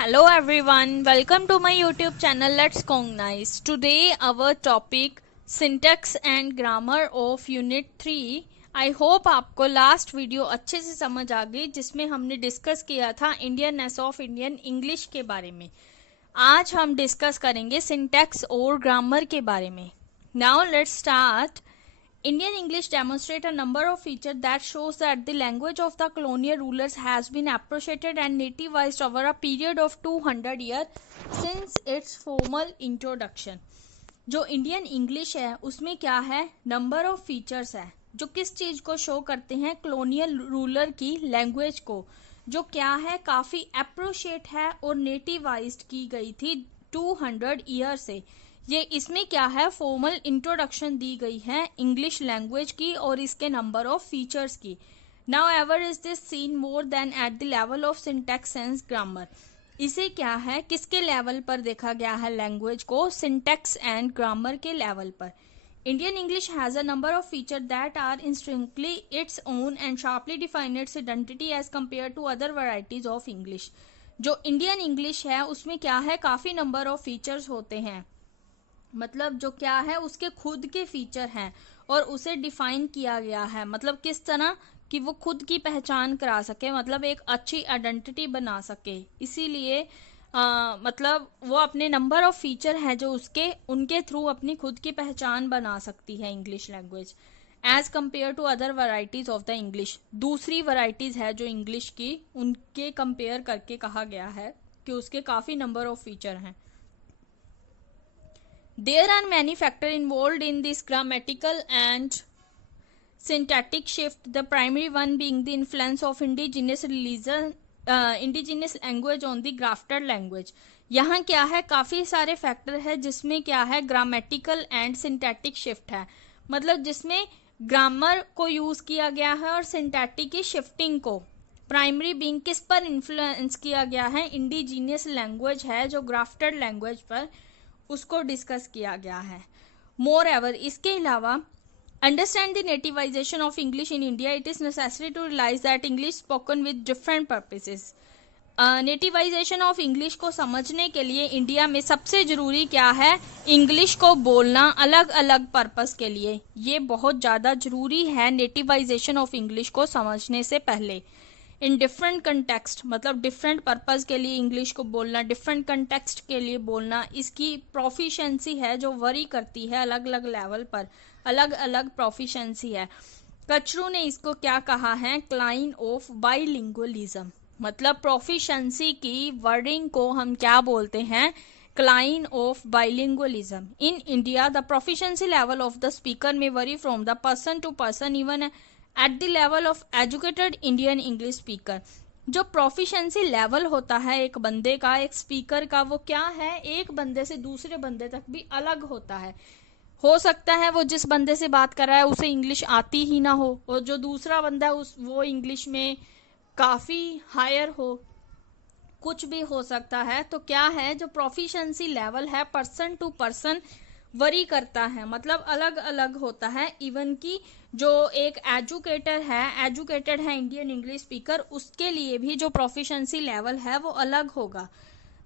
Hello everyone, welcome to my YouTube channel Let's Cognize. Today our topic syntax and grammar of unit 3. I hope आपको last video अच्छे से समझ आ गई जिसमें हमने डिस्कस किया था इंडियननेस ऑफ इंडियन इंग्लिश के बारे में। आज हम डिस्कस करेंगे सिंटैक्स और ग्रामर के बारे में। Now let's start. Indian English demonstrate a number of features that shows that the language of the colonial rulers has been appropriated and nativized over a period of 200 years since its formal introduction. जो Indian English है उसमें क्या है, number of features है जो किस चीज को शो करते हैं, कॉलोनियल रूलर की लैंग्वेज को, जो क्या है काफी अप्रोशिएट है और नेटिवाइज्ड की गई थी 200 ईयर से। ये इसमें क्या है, फॉर्मल इंट्रोडक्शन दी गई है इंग्लिश लैंग्वेज की और इसके नंबर ऑफ फीचर्स की। Now ever is this seen more than eight the level of syntax and grammar. इसे क्या है, किसके लेवल पर देखा गया है लैंग्वेज को, सिंटैक्स एंड ग्रामर के लेवल पर। Indian English has a number of feature that are distinctly its own and sharply define its identity as compare to other varieties of English. जो इंडियन इंग्लिश है उसमें क्या है, काफी number of features होते हैं, मतलब जो क्या है उसके खुद के फीचर हैं और उसे डिफाइन किया गया है, मतलब किस तरह कि वो खुद की पहचान करा सके, मतलब एक अच्छी आइडेंटिटी बना सके। इसीलिए मतलब वो अपने नंबर ऑफ फीचर है जो उसके उनके थ्रू अपनी खुद की पहचान बना सकती है English language as compare to other varieties of the English. दूसरी वैरायटीज है जो इंग्लिश की, उनके कंपेयर करके कहा गया है कि उसके काफी नंबर ऑफ फीचर हैं। There are many factors involved in this grammatical and syntactic shift, the primary one being the influence of indigenous language on the grafted language. यहाँ क्या है, काफ़ी सारे फैक्टर है जिसमें क्या है ग्रामेटिकल एंड सिंटैटिक शिफ्ट है, मतलब जिसमें ग्रामर को यूज़ किया गया है और सिंटैटिक की शिफ्टिंग को। प्राइमरी बीइंग किस पर इन्फ्लुएंस किया गया है, इंडिजीनियस लैंग्वेज है जो ग्राफ्टेड लैंग्वेज पर, उसको डिस्कस किया गया है। मोर एवर इसके अलावा understand the nativisation of English in India, it is necessary to realise that English spoken with different purposes. Nativisation of English को समझने के लिए इंडिया में सबसे जरूरी क्या है, इंग्लिश को बोलना अलग अलग पर्पस के लिए। ये बहुत ज़्यादा जरूरी है नेटिवाइजेशन ऑफ इंग्लिश को समझने से पहले। इन डिफरेंट कंटेक्स्ट, मतलब डिफरेंट पर्पस के लिए इंग्लिश को बोलना, डिफरेंट कंटेक्स्ट के लिए बोलना, इसकी प्रोफिशेंसी है जो वरी करती है अलग अलग लेवल पर, अलग अलग प्रोफिशेंसी है। कचरू ने इसको क्या कहा है, क्लाइन ऑफ बाइलिंगुअलिज्म, मतलब प्रोफिशेंसी की वर्डिंग को हम क्या बोलते हैं, cline of bilingualism. In India the proficiency level of the speaker may vary from the person to person even at the level of educated Indian English speaker. जो proficiency level होता है एक बंदे का, एक स्पीकर का, वो क्या है, एक बंदे से दूसरे बंदे तक भी अलग होता है। हो सकता है वो जिस बंदे से बात कर रहा है उसे इंग्लिश आती ही ना हो, और जो दूसरा बंदा है वो इंग्लिश में काफ़ी हायर हो, कुछ भी हो सकता है। तो क्या है, जो प्रोफिशेंसी लेवल है पर्सन टू पर्सन वरी करता है, मतलब अलग अलग होता है। इवन की जो एक एजुकेटेड है इंडियन इंग्लिश स्पीकर, उसके लिए भी जो प्रोफिशेंसी लेवल है वो अलग होगा।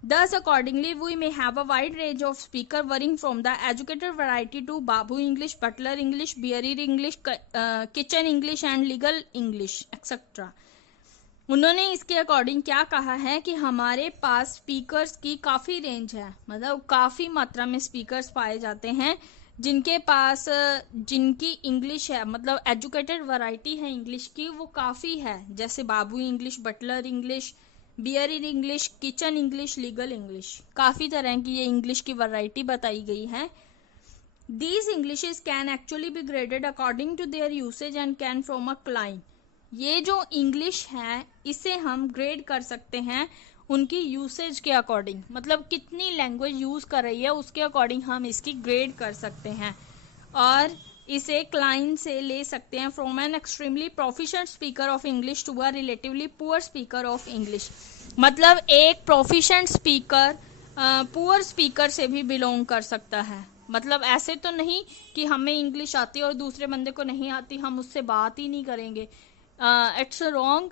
Thus, accordingly, we may have a wide range of speaker varying from the educated variety to Babu English, Butler English, Beery English, Kitchen English and Legal English, etc. उन्होंने इसके अकॉर्डिंग क्या कहा है कि हमारे पास स्पीकर्स की काफ़ी रेंज है, मतलब काफ़ी मात्रा में स्पीकर्स पाए जाते हैं जिनके पास जिनकी इंग्लिश है, मतलब एजुकेटेड वैरायटी है इंग्लिश की, वो काफ़ी है, जैसे babu English, butler English, bearer English, kitchen English, legal English, काफ़ी तरह की ये इंग्लिश की वैरायटी बताई गई है। These Englishes can actually be graded according to their usage and can from a cline. ये जो इंग्लिश है इसे हम ग्रेड कर सकते हैं उनकी यूसेज के अकॉर्डिंग, मतलब कितनी लैंग्वेज यूज़ कर रही है उसके अकॉर्डिंग हम इसकी ग्रेड कर सकते हैं, और इसे क्लाइंट से ले सकते हैं from an extremely proficient speaker of English to a relatively poor speaker of English. मतलब एक प्रोफिशिएंट स्पीकर पुअर स्पीकर से भी बिलोंग कर सकता है, मतलब ऐसे तो नहीं कि हमें इंग्लिश आती है और दूसरे बंदे को नहीं आती, हम उससे बात ही नहीं करेंगे, इट्स रॉन्ग।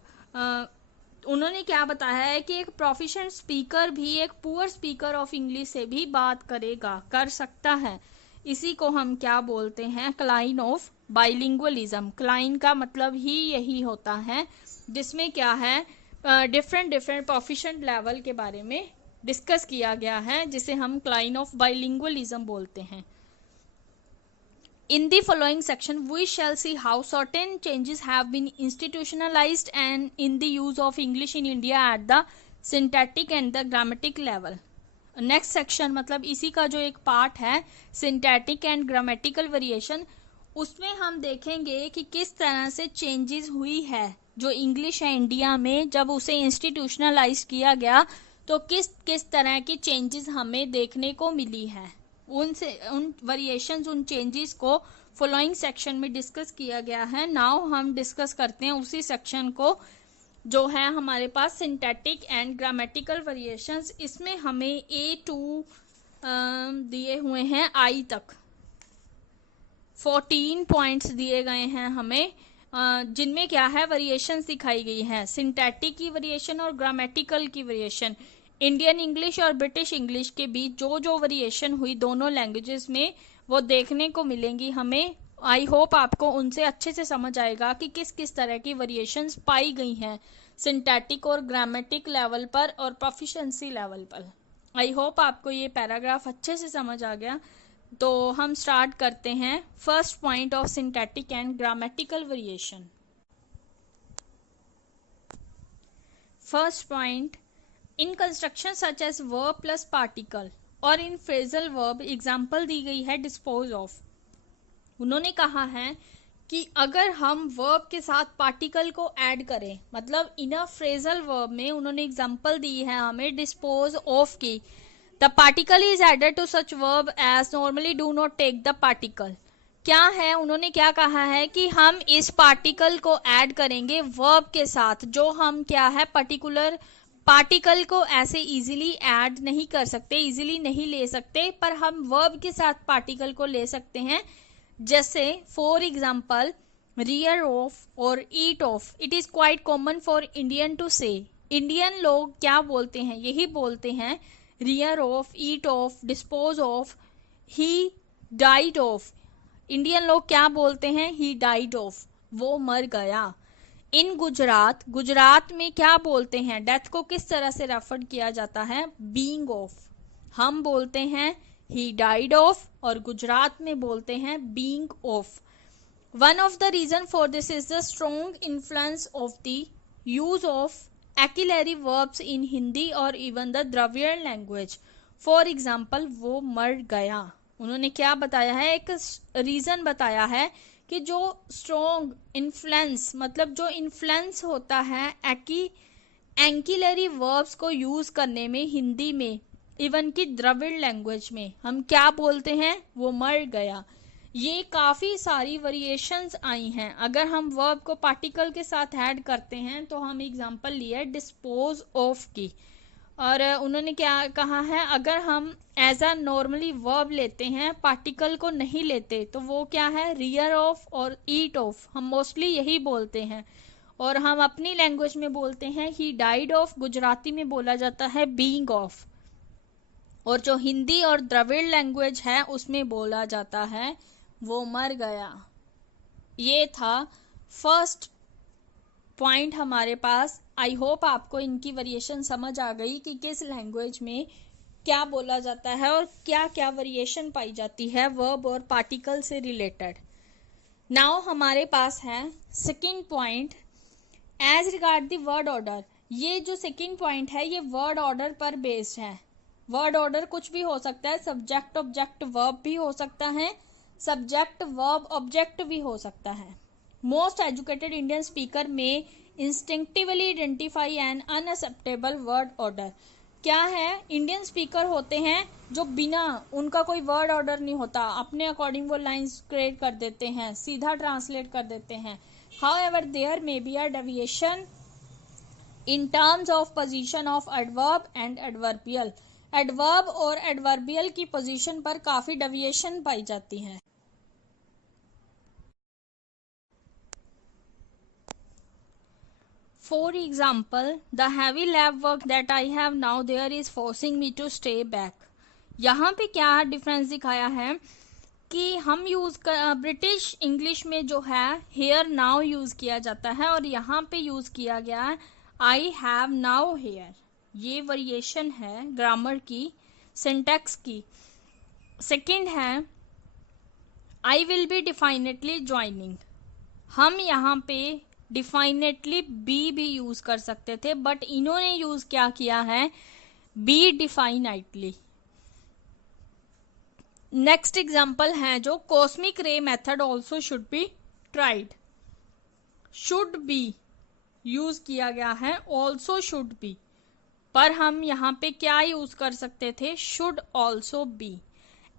उन्होंने क्या बताया है कि एक प्रोफिशिएंट स्पीकर भी एक पुअर स्पीकर ऑफ इंग्लिश से भी बात कर सकता है। इसी को हम क्या बोलते हैं, क्लाइन ऑफ बाइलिंगुअलिज्म। क्लाइन का मतलब ही यही होता है जिसमें क्या है डिफरेंट प्रोफिशिएंट लेवल के बारे में डिस्कस किया गया है, जिसे हम क्लाइन ऑफ बाइलिंगुअलिज्म बोलते हैं। In the following section, we shall see how certain changes have been institutionalized and in the use of English in India at the syntactic and the grammatic level. Next section मतलब इसी का जो एक part है syntactic and grammatical variation, उसमें हम देखेंगे कि किस तरह से चेंजेस हुई है जो इंग्लिश है इंडिया में, जब उसे इंस्टीट्यूशनलाइज किया गया तो किस तरह की चेंजेस हमें देखने को मिली है। उन वेरिएशंस, उन चेंजेस को फॉलोइंग सेक्शन में डिस्कस किया गया है। नाउ हम डिस्कस करते हैं उसी सेक्शन को जो है हमारे पास सिंटैटिक एंड ग्रामेटिकल वेरिएशंस। इसमें हमें A2 दिए हुए हैं I तक 14 पॉइंट्स दिए गए हैं हमें, जिनमें क्या है वेरिएशंस दिखाई गई हैं, सिंटैटिक की वेरिएशन और ग्रामेटिकल की वेरिएशन। इंडियन इंग्लिश और ब्रिटिश इंग्लिश के बीच जो वेरिएशन हुई दोनों लैंग्वेजेस में वो देखने को मिलेंगी हमें। आई होप आपको उनसे अच्छे से समझ आएगा कि किस किस तरह की वेरिएशंस पाई गई हैं सिंटैटिक और ग्रामेटिक लेवल पर और प्रोफिशिएंसी लेवल पर। आई होप आपको ये पैराग्राफ अच्छे से समझ आ गया। तो हम स्टार्ट करते हैं first point of syntactic and grammatical variation. First point, in construction such as verb plus particle और इन फ्रेजल वर्ब एग्जाम्पल दी गई है डिस्पोज ऑफ। उन्होंने कहा है कि अगर हम वर्ब के साथ पार्टिकल को ऐड करें, मतलब इन अ फ्रेजल वर्ब में उन्होंने एग्जाम्पल दी है हमें डिस्पोज ऑफ की। The particle is added to such verb as normally do not take the particle. क्या है, उन्होंने क्या कहा है कि हम इस पार्टिकल को ऐड करेंगे वर्ब के साथ, जो हम क्या है पर्टिकुलर पार्टिकल को ऐसे इजीली ऐड नहीं कर सकते, इजीली नहीं ले सकते, पर हम वर्ब के साथ पार्टिकल को ले सकते हैं। जैसे फॉर एग्जाम्पल रियर ऑफ और eat of. It is quite common for Indian to say. Indian लोग क्या बोलते हैं, यही बोलते हैं rear of, eat of, dispose of, he died of. Indian लोग क्या बोलते हैं, ही डाइड ऑफ, वो मर गया। इन गुजरात, गुजरात में क्या बोलते हैं, डेथ को किस तरह से रेफर किया जाता है, बीइंग ऑफ। हम बोलते हैं ही डाइड ऑफ और गुजरात में बोलते हैं being of. One of the reason for this is the strong influence of the use of auxiliary verbs in Hindi और even the Dravid language. For example वो मर गया। उन्होंने क्या बताया है, एक रीजन बताया है कि जो स्ट्रॉन्ग इन्फ्लुएंस, मतलब जो इन्फ्लुएंस होता है एंकिलरी वर्ब्स को यूज करने में हिंदी में, इवन की द्रविड़ लैंग्वेज में, हम क्या बोलते हैं, वो मर गया। ये काफी सारी वेरिएशंस आई हैं। अगर हम वर्ब को पार्टिकल के साथ ऐड करते हैं तो हम एग्जांपल लिए डिस्पोज ऑफ की, और उन्होंने क्या कहा है, अगर हम एज अ नॉर्मली वर्ब लेते हैं, पार्टिकल को नहीं लेते, तो वो क्या है, रियर ऑफ और ईट ऑफ। हम मोस्टली यही बोलते हैं, और हम अपनी लैंग्वेज में बोलते हैं ही डाइड ऑफ, गुजराती में बोला जाता है बीइंग ऑफ, और जो हिंदी और द्रविड़ लैंग्वेज है उसमें बोला जाता है वो मर गया। ये था फर्स्ट पॉइंट हमारे पास। आई होप आपको इनकी वेरिएशन समझ आ गई कि किस लैंग्वेज में क्या बोला जाता है और क्या क्या वेरिएशन पाई जाती है वर्ब और पार्टिकल से रिलेटेड। नाउ हमारे पास है second point, as regard the word order. ये जो सेकंड पॉइंट है ये वर्ड ऑर्डर पर बेस्ड है। वर्ड ऑर्डर कुछ भी हो सकता है, सब्जेक्ट ऑब्जेक्ट वर्ब भी हो सकता है, सब्जेक्ट वर्ब ऑब्जेक्ट भी हो सकता है। मोस्ट एजुकेटेड इंडियन स्पीकर में instinctively identify N unacceptable word order. क्या है, इंडियन स्पीकर होते हैं जो बिना, उनका कोई वर्ड ऑर्डर नहीं होता, अपने अकॉर्डिंग वो लाइंस क्रिएट कर देते हैं, सीधा ट्रांसलेट कर देते हैं। However there may be a deviation in terms of position of adverb and adverbial. Adverb और एडवर्बियल की पोजीशन पर काफी डेविएशन पाई जाती है। For example, the heavy lab work that I have now there is forcing me to stay back. यहाँ पे क्या डिफरेंस दिखाया है कि हम यूज कर ब्रिटिश इंग्लिश में जो है हेयर नाउ यूज किया जाता है और यहाँ पे यूज किया गया है आई हैव नाउ हेयर। ये वेरिएशन है ग्रामर की, सिंटैक्स की। सेकंड है आई विल बी डिफाइनेटली ज्वाइनिंग। हम यहाँ पे डिफाइनेटली बी भी यूज कर सकते थे, बट इन्होंने यूज क्या किया है, बी डिफाइनाइटली। नेक्स्ट एग्जाम्पल है जो कॉस्मिक रे method also should be tried. Should be use किया गया है, ऑल्सो शुड बी, पर हम यहाँ पे क्या यूज कर सकते थे, शुड ऑल्सो बी।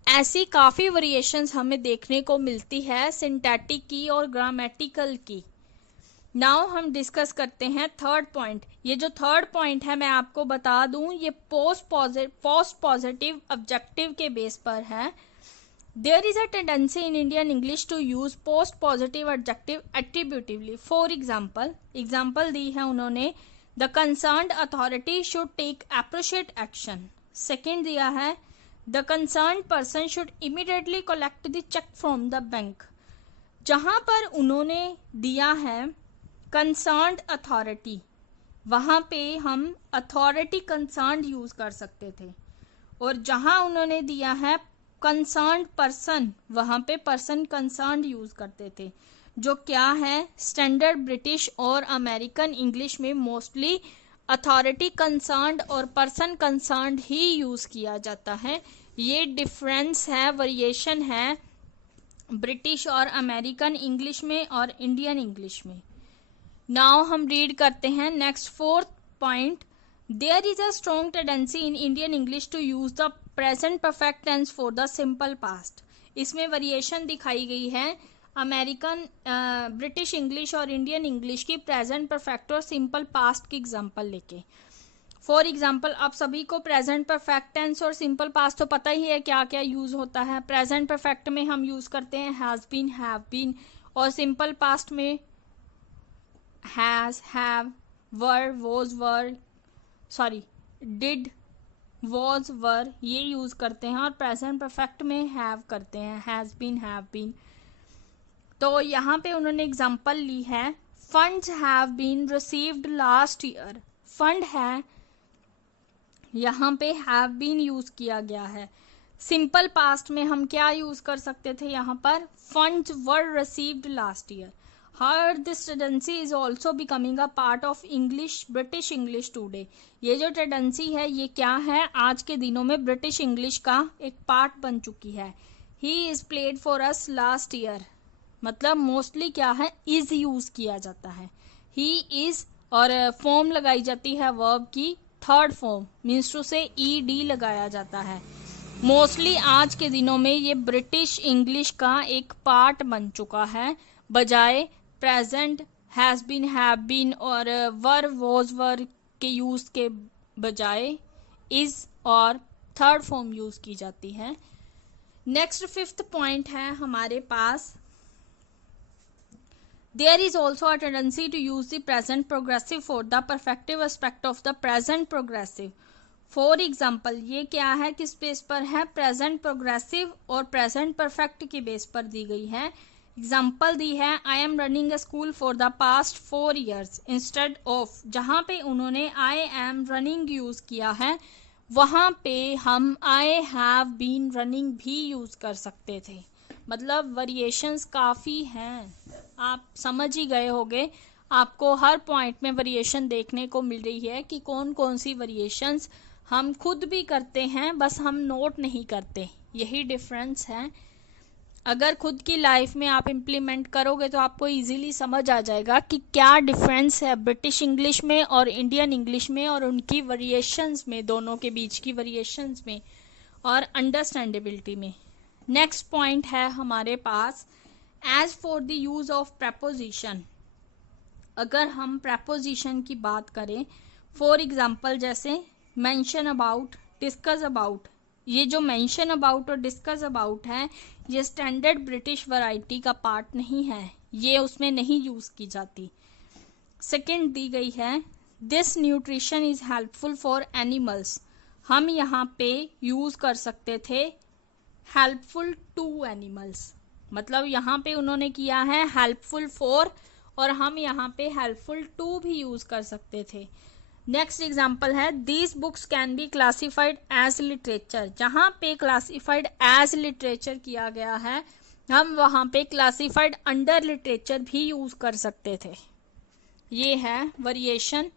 ऐसी काफी वेरिएशंस हमें देखने को मिलती है सिंटैटिक की और ग्रामेटिकल की। नाउ हम डिस्कस करते हैं थर्ड पॉइंट। ये जो थर्ड पॉइंट है मैं आपको बता दूं, ये पोस्ट पॉजिटिव ऑब्जेक्टिव के बेस पर है। There is a tendency in Indian English to use postpositive adjective attributively. For example दी है उन्होंने, the concerned authority should take appropriate action. Second दिया है, the concerned person should immediately collect the cheque from the bank. जहां पर उन्होंने दिया है कंसर्न्ड अथॉरिटी, वहां पे हम अथॉरिटी कंसर्न्ड यूज कर सकते थे, और जहां उन्होंने दिया है कंसर्न्ड पर्सन, वहां पे पर्सन कंसर्न्ड यूज करते थे, जो क्या है स्टैंडर्ड ब्रिटिश और अमेरिकन इंग्लिश में मोस्टली अथॉरिटी कंसर्न्ड और पर्सन कंसर्न्ड ही यूज किया जाता है। ये डिफरेंस है, वेरिएशन है ब्रिटिश और अमेरिकन इंग्लिश में और इंडियन इंग्लिश में। नाउ हम रीड करते हैं next fourth point. There is a strong tendency in Indian English to use the present perfect tense for the simple past. इसमें वेरिएशन दिखाई गई है अमेरिकन ब्रिटिश इंग्लिश और इंडियन इंग्लिश की प्रेजेंट परफेक्ट और सिंपल पास्ट की example लेके। For example, आप सभी को प्रेजेंट परफेक्ट टेंस और सिंपल पास्ट तो पता ही है क्या क्या यूज होता है। प्रेजेंट परफेक्ट में हम यूज करते हैं हैज बीन, हैव बीन, और सिंपल पास्ट में has, have, were, was, were, sorry did, was, were, ये यूज करते हैं, और प्रेजेंट परफेक्ट में हैव करते हैं, हैज बीन, हैव बीन। तो यहाँ पे उन्होंने एग्जाम्पल ली है, funds have been received last year. Fund है, यहाँ पे हैव बीन यूज किया गया है। सिंपल पास्ट में हम क्या यूज कर सकते थे, यहाँ पर funds were received last year. How this tendency is also becoming a part of English, British English today. ये जो टेंडेंसी है ये क्या है, आज के दिनों में ब्रिटिश इंग्लिश का एक पार्ट बन चुकी है। He is played for us last year, मतलब मोस्टली क्या है, इज यूज किया जाता है। ही इज, और फॉर्म लगाई जाती है वर्ब की, थर्ड फॉर्म मीन्स टू से ईडी लगाया जाता है। मोस्टली आज के दिनों में ये ब्रिटिश इंग्लिश का एक पार्ट बन चुका है, बजाय present, has been, have been और वर, वॉज, वर के यूज के बजाय इज और थर्ड फॉर्म यूज की जाती है। नेक्स्ट फिफ्थ पॉइंट है हमारे पास, There is also a tendency to use the present progressive for the perfective aspect of the present progressive. For example, ये क्या है, किस बेस पर है, present progressive और present perfect की बेस पर दी गई है। एग्जाम्पल दी है, I am running a school for the past 4 years instead of, जहाँ पे उन्होंने I am running यूज किया है, वहाँ पे हम I have been running भी यूज कर सकते थे। मतलब वेरिएशंस काफ़ी हैं, आप समझ ही गए होंगे। आपको हर पॉइंट में वेरिएशन देखने को मिल रही है कि कौन कौन सी वेरिएशंस हम खुद भी करते हैं, बस हम नोट नहीं करते, यही डिफरेंस है। अगर खुद की लाइफ में आप इम्प्लीमेंट करोगे तो आपको इजीली समझ आ जाएगा कि क्या डिफरेंस है ब्रिटिश इंग्लिश में और इंडियन इंग्लिश में, और उनकी वेरिएशंस में, दोनों के बीच की वेरिएशंस में और अंडरस्टैंडेबिलिटी में। नेक्स्ट पॉइंट है हमारे पास, as for the use of preposition. अगर हम प्रपोजिशन की बात करें, फॉर एग्जाम्पल जैसे मेंशन अबाउट, डिस्कस अबाउट, ये जो मेंशन अबाउट और डिस्कस अबाउट है, ये स्टैंडर्ड ब्रिटिश वैरायटी का पार्ट नहीं है, ये उसमें नहीं यूज की जाती। सेकंड दी गई है this nutrition is helpful for animals. हम यहाँ पे यूज कर सकते थे हेल्पफुल टू एनिमल्स, मतलब यहाँ पे उन्होंने किया है हेल्पफुल फॉर, और हम यहाँ पे हेल्पफुल टू भी यूज कर सकते थे। नेक्स्ट एग्जाम्पल है these books can be classified as literature. जहाँ पे क्लासिफाइड एज लिटरेचर किया गया है, हम वहाँ पे क्लासिफाइड अंडर लिटरेचर भी यूज कर सकते थे। ये है वेरिएशन।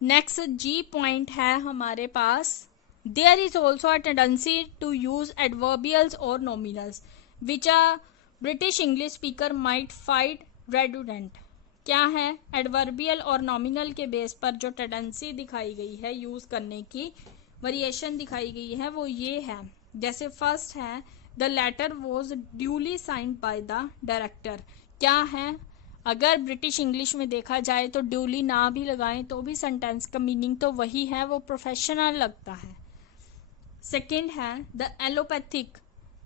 नेक्स्ट जी पॉइंट है हमारे पास there is also a tendency to use adverbials और nominals which a British English speaker might find redundant. क्या है? एडवर्बियल और नॉमिनल के बेस पर जो टेंडेंसी दिखाई गई है यूज करने की, वेरिएशन दिखाई गई है, वो ये है। जैसे फर्स्ट है the letter was duly signed by the director. क्या है? अगर ब्रिटिश इंग्लिश में देखा जाए तो ड्यूली ना भी लगाएं तो भी सेंटेंस का मीनिंग तो वही है, वो प्रोफेशनल लगता है। सेकंड है द एलोपैथिक,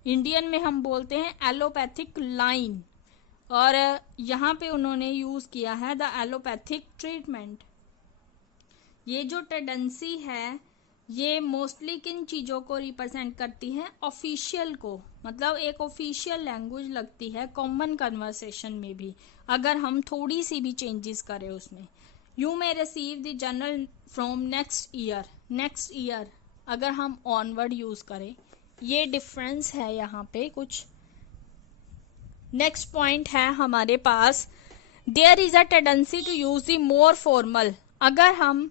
इंडियन में हम बोलते हैं एलोपैथिक लाइन, और यहाँ पे उन्होंने यूज किया है द एलोपैथिक ट्रीटमेंट। ये जो टेंडेंसी है ये मोस्टली किन चीज़ों को रिप्रेजेंट करती है? ऑफिशियल को, मतलब एक ऑफिशियल लैंग्वेज लगती है कॉमन कन्वर्सेशन में भी, अगर हम थोड़ी सी भी चेंजेस करें उसमें। You may receive the journal from next year. Next year अगर हम ऑनवर्ड यूज करें, ये डिफरेंस है यहाँ पे कुछ। नेक्स्ट पॉइंट है हमारे पास there is a tendency to use the more formal. अगर हम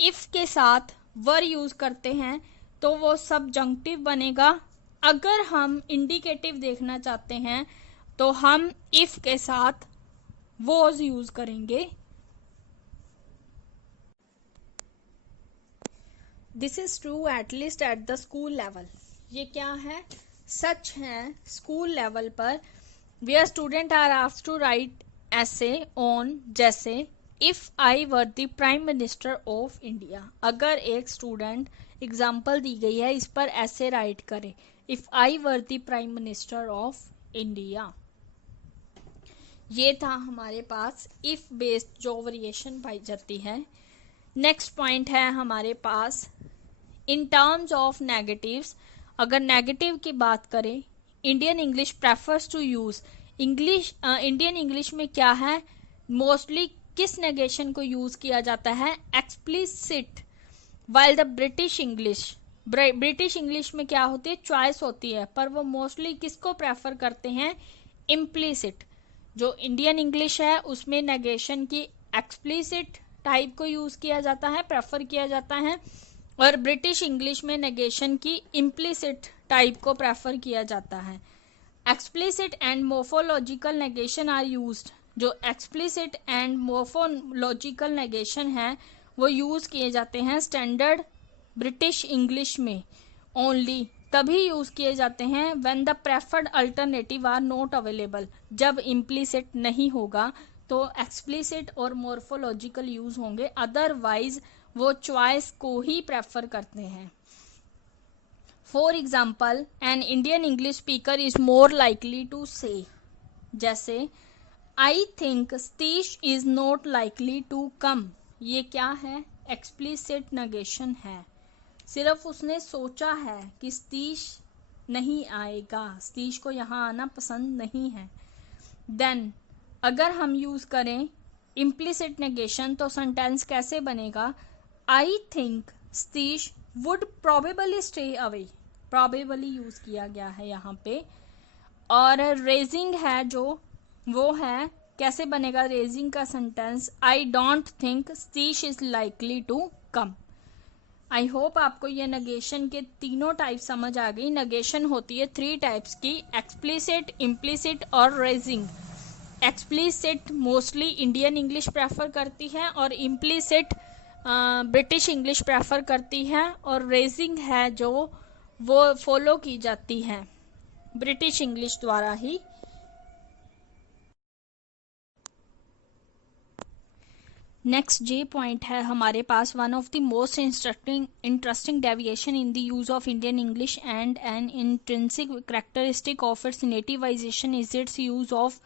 इफ के साथ वर यूज करते हैं तो वो सबजंक्टिव बनेगा। अगर हम इंडिकेटिव देखना चाहते हैं तो हम इफ के साथ वॉज यूज करेंगे। This is true at least at the school level. ये क्या है? सच है स्कूल लेवल पर, where student are asked to write ऐसे ऑन, जैसे if I were the prime minister of India. अगर एक स्टूडेंट, एग्जाम्पल दी गई है, इस पर ऐसे राइट करे if I were the prime minister of India. ये था हमारे पास इफ बेस्ड जो वेरिएशन पाई जाती है। नेक्स्ट पॉइंट है हमारे पास इन टर्म्स ऑफ नेगेटिव्स। अगर नेगेटिव की बात करें, Indian English prefers to use Indian English में क्या है? मोस्टली किस नेगेशन को यूज किया जाता है? Explicit. While the British English में क्या होती है? चॉइस होती है, पर वो मोस्टली किसको प्रेफर करते हैं? इम्प्लिसिट। जो इंडियन इंग्लिश है उसमें नेगेशन की एक्सप्लिसिट टाइप को यूज किया जाता है, प्रेफर किया जाता है, और ब्रिटिश इंग्लिश में नेगेशन की इम्प्लिसिट टाइप को प्रेफर किया जाता है। Explicit and morphological negation are used. जो एक्सप्लिसिट एंड मोर्फोलॉजिकल नेगेशन है वो यूज किए जाते हैं स्टैंडर्ड ब्रिटिश इंग्लिश में ओनली, तभी यूज किए जाते हैं when the preferred alternative are not available. जब इम्प्लिसिट नहीं होगा तो एक्सप्लिसिट और मोर्फोलॉजिकल यूज होंगे, अदरवाइज वो चॉइस को ही प्रेफर करते हैं। For example N Indian English speaker is more likely to say, जैसे I think Satish is not likely to come. ये क्या है? एक्सप्लिसिट नेगेशन है। सिर्फ उसने सोचा है कि सतीश नहीं आएगा, सतीश को यहाँ आना पसंद नहीं है। देन अगर हम यूज करें इम्प्लिसिट नेगेशन तो सेंटेंस कैसे बनेगा? आई think Satish would probably stay away. Probably use किया गया है यहाँ पे। और रेजिंग है जो, वो है कैसे बनेगा रेजिंग का sentence? I don't think Satish is likely to come. I hope आपको ये नेगेशन के तीनों टाइप समझ आ गई। नेगेशन होती है 3 टाइप्स की, एक्सप्लिसिट, इम्प्लिसिट और raising. Explicit mostly Indian English prefer करती है और इम्प्लिसिट ब्रिटिश इंग्लिश प्रेफर करती है, और रेजिंग है जो वो फॉलो की जाती है ब्रिटिश इंग्लिश द्वारा ही। नेक्स्ट जे पॉइंट है हमारे पास one of the most interesting deviation in the use of Indian English and an intrinsic characteristic of its nativisation is its use of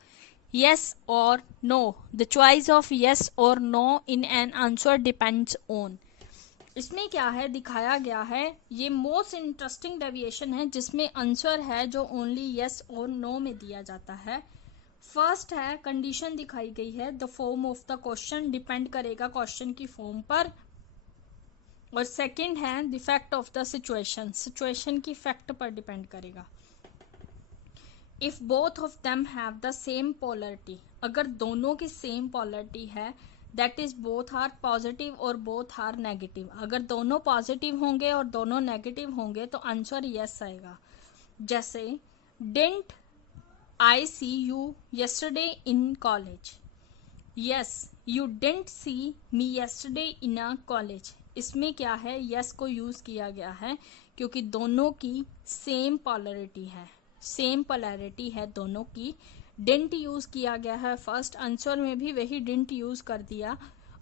yes or no. The choice of yes or no in an answer depends on. इसमें क्या है दिखाया गया है, ये most interesting deviation है जिसमें answer है जो ओनली यस और नो में दिया जाता है. फर्स्ट है कंडीशन दिखाई गई है, the form of the question depend करेगा क्वेश्चन की फॉर्म पर. और सेकंड है the fact of the situation, situation की फैक्ट पर डिपेंड करेगा. If both of them have the same polarity, अगर दोनों की सेम पोलरिटी है, that is both are positive और बोथ आर नेगेटिव. अगर दोनों पॉजिटिव होंगे और दोनों नेगेटिव होंगे तो आंसर यस आएगा. जैसे didn't I see you yesterday in college, yes you didn't see me yesterday in a college. इसमें क्या है, यस को यूज किया गया है क्योंकि दोनों की सेम पोलरिटी है, सेम पोलैरिटी है दोनों की. डिडंट यूज किया गया है फर्स्ट आंसर में भी वही डिडंट यूज कर दिया.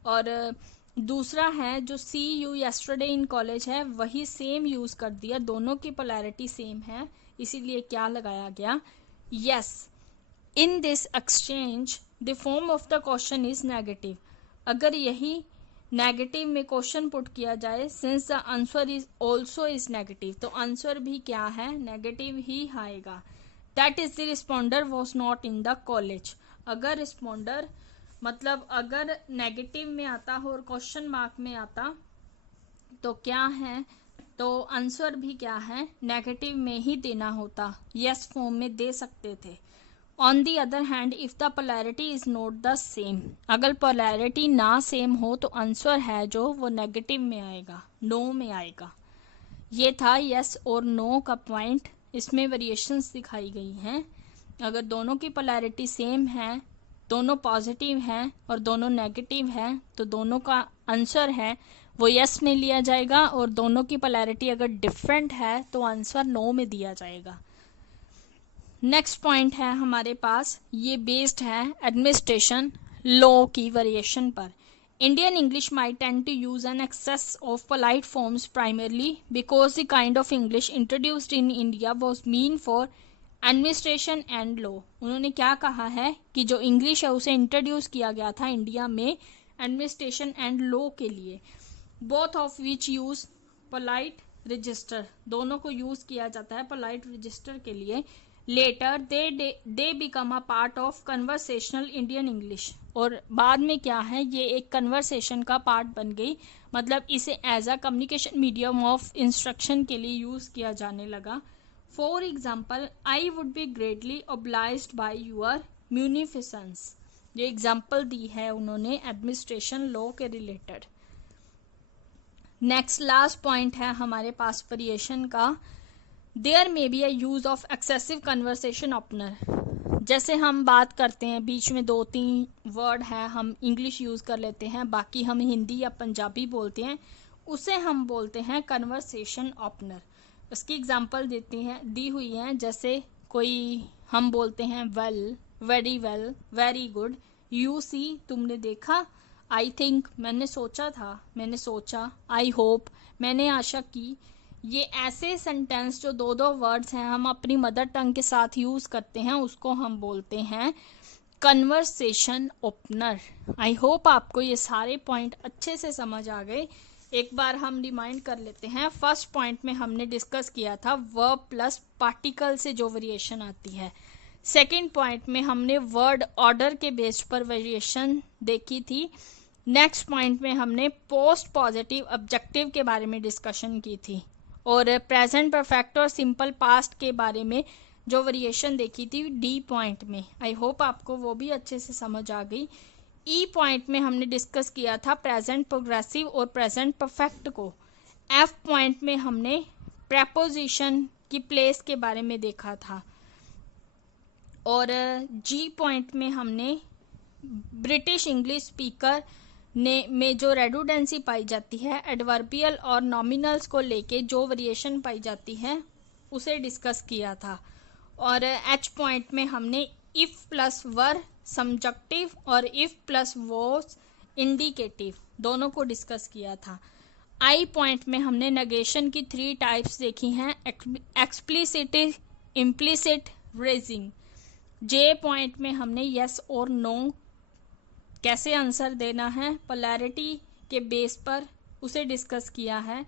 और दूसरा है जो सी यू यस्टरडे इन कॉलेज है वही सेम यूज कर दिया, दोनों की पोलैरिटी सेम है इसीलिए क्या लगाया गया, yes. In this exchange the form of the question is negative. अगर यही नेगेटिव में क्वेश्चन पुट किया जाए, since the answer is also is negative, तो आंसर भी क्या है, नेगेटिव ही आएगा. That is the responder was not in the college. अगर रिस्पॉन्डर मतलब अगर नेगेटिव में आता हो और क्वेश्चन मार्क में आता तो क्या है, तो आंसर भी क्या है, नेगेटिव में ही देना होता, यस फॉर्म में दे सकते थे. On the other hand if the polarity is not the same, अगर पोलैरिटी ना सेम हो तो आंसर है जो वो नेगेटिव में आएगा, नो में आएगा. ये था यस और नो का पॉइंट. इसमें वेरिएशंस दिखाई गई हैं. अगर दोनों की पोलैरिटी सेम है, दोनों पॉजिटिव हैं और दोनों नेगेटिव हैं तो दोनों का आंसर है वो यस में लिया जाएगा. और दोनों की पोलैरिटी अगर डिफरेंट है तो आंसर नो में दिया जाएगा. नेक्स्ट पॉइंट है हमारे पास, ये बेस्ड है एडमिनिस्ट्रेशन लॉ की वेरिएशन पर. Indian English might tend to use an excess of polite forms primarily because the kind of English introduced in India was meant for administration and law. उन्होंने क्या कहा है कि जो इंग्लिश है उसे इंट्रोड्यूस किया गया था इंडिया में एडमिनिस्ट्रेशन एंड लॉ के लिए. Both of which use polite register, दोनों को यूज किया जाता है पोलाइट रजिस्टर के लिए. Later they become a part of conversational Indian English, और बाद में क्या है ये एक कन्वर्सेशन का पार्ट बन गई, मतलब इसे as a communication medium of instruction के लिए यूज किया जाने लगा. For example I would be greatly obliged by your munificence. ये एग्जाम्पल दी है उन्होंने एडमिनिस्ट्रेशन लॉ के रिलेटेड. नेक्स्ट लास्ट पॉइंट है हमारे पास वेरिएशन का, there may be a use of excessive conversation opener. जैसे हम बात करते हैं बीच में 2-3 वर्ड है हम इंग्लिश यूज कर लेते हैं, बाकी हम हिंदी या पंजाबी बोलते हैं, उसे हम बोलते हैं कन्वर्सेशन ओपनर. उसकी एग्जांपल दी हुई है. जैसे कोई हम बोलते हैं well, very good, you see तुमने देखा, आई थिंक मैंने सोचा था, मैंने सोचा, आई होप मैंने आशा की. ये ऐसे सेंटेंस जो 2-2 वर्ड्स हैं हम अपनी मदर टंग के साथ यूज करते हैं, उसको हम बोलते हैं कन्वर्सेशन ओपनर. आई होप आपको ये सारे पॉइंट अच्छे से समझ आ गए. एक बार हम रिमाइंड कर लेते हैं. फर्स्ट पॉइंट में हमने डिस्कस किया था वर्ब प्लस पार्टिकल से जो वेरिएशन आती है. सेकेंड पॉइंट में हमने वर्ड ऑर्डर के बेस पर वेरिएशन देखी थी. नेक्स्ट पॉइंट में हमने पोस्ट पॉजिटिव ऑब्जेक्टिव के बारे में डिस्कशन की थी, और प्रेजेंट परफेक्ट और सिंपल पास्ट के बारे में जो वेरिएशन देखी थी डी पॉइंट में. आई होप आपको वो भी अच्छे से समझ आ गई. ई पॉइंट में हमने डिस्कस किया था प्रेजेंट प्रोग्रेसिव और प्रेजेंट परफेक्ट को. एफ पॉइंट में हमने प्रेपोजिशन की प्लेस के बारे में देखा था. और जी पॉइंट में हमने ब्रिटिश इंग्लिश स्पीकर में जो रेडुडेंसी पाई जाती है एडवर्बियल और नॉमिनल्स को लेके जो वेरिएशन पाई जाती है उसे डिस्कस किया था. और एच पॉइंट में हमने इफ प्लस वर सब्जेक्टिव और इफ प्लस वॉज इंडिकेटिव दोनों को डिस्कस किया था. आई पॉइंट में हमने नेगेशन की 3 टाइप्स देखी हैं, एक्सप्लिसिट, इम्प्लिसिट, रेजिंग. जे पॉइंट में हमने यस और नो कैसे आंसर देना है पोलैरिटी के बेस पर उसे डिस्कस किया है।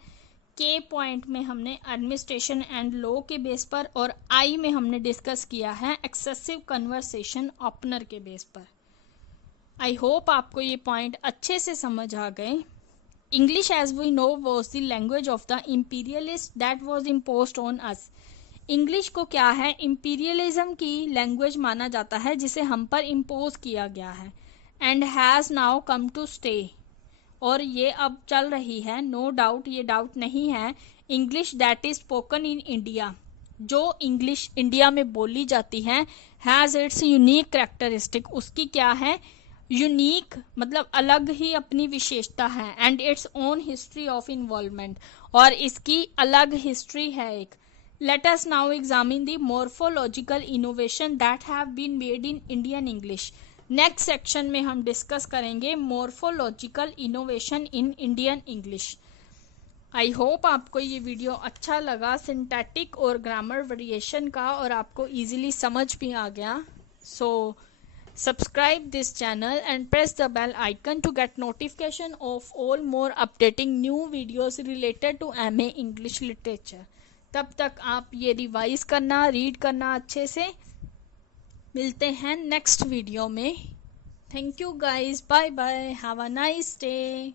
के पॉइंट में हमने एडमिनिस्ट्रेशन एंड लॉ के बेस पर, और आई में हमने डिस्कस किया है एक्सेसिव कन्वर्सेशन ओपनर के बेस पर। आई होप आपको ये पॉइंट अच्छे से समझ आ गए। English as we know was the language of the imperialist that was imposed on us. English को क्या है, इम्पीरियलिज्म की लैंग्वेज माना जाता है जिसे हम पर इम्पोज किया गया है। And has now come to stay, और ये अब चल रही है, नो डाउट, ये डाउट नहीं है। English that is spoken in India, जो इंग्लिश इंडिया में बोली जाती है, हैज़ इट्स यूनिक कैरेक्टरिस्टिक, उसकी क्या है, यूनिक मतलब अलग ही अपनी विशेषता है। And its own history of involvement, और इसकी अलग हिस्ट्री है एक। Let us now examine the morphological innovation that have been made in Indian English. Next section में हम डिस्कस करेंगे morphological innovation in Indian English. I hope आपको ये वीडियो अच्छा लगा, सिंटैटिक और ग्रामर वेरिएशन का, और आपको इजीली समझ भी आ गया। सो subscribe this channel and press the bell icon to get notification of all more updating new videos related to MA English Literature। तब तक आप ये रिवाइज करना, रीड करना अच्छे से। मिलते हैं नेक्स्ट वीडियो में। Thank you guys, bye bye, have a nice day.